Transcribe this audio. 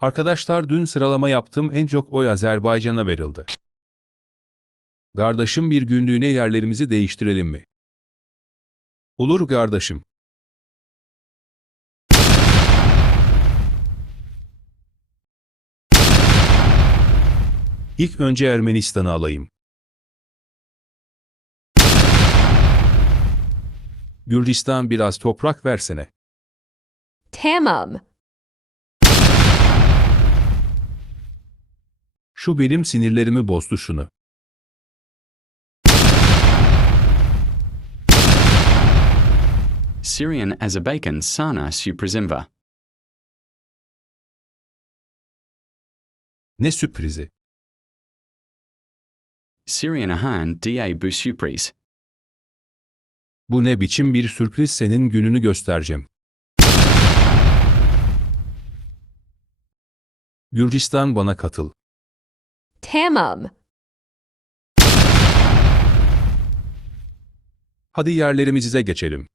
Arkadaşlar dün sıralama yaptım en çok oy Azerbaycan'a verildi. Kardeşim bir günlüğüne yerlerimizi değiştirelim mi? Olur kardeşim. İlk önce Ermenistan'ı alayım. Gürcistan biraz toprak versene. Tamam. Şu benim sinirlerimi bozdu şunu. Syrian Azerbaijan Sana Suprazimva. Ne sürprizi. Syrian Ahan Da Bu Supris. Bu ne biçim bir sürpriz senin gününü göstereceğim. Gürcistan bana katıl. Tamam. Hadi yerlerimize geçelim.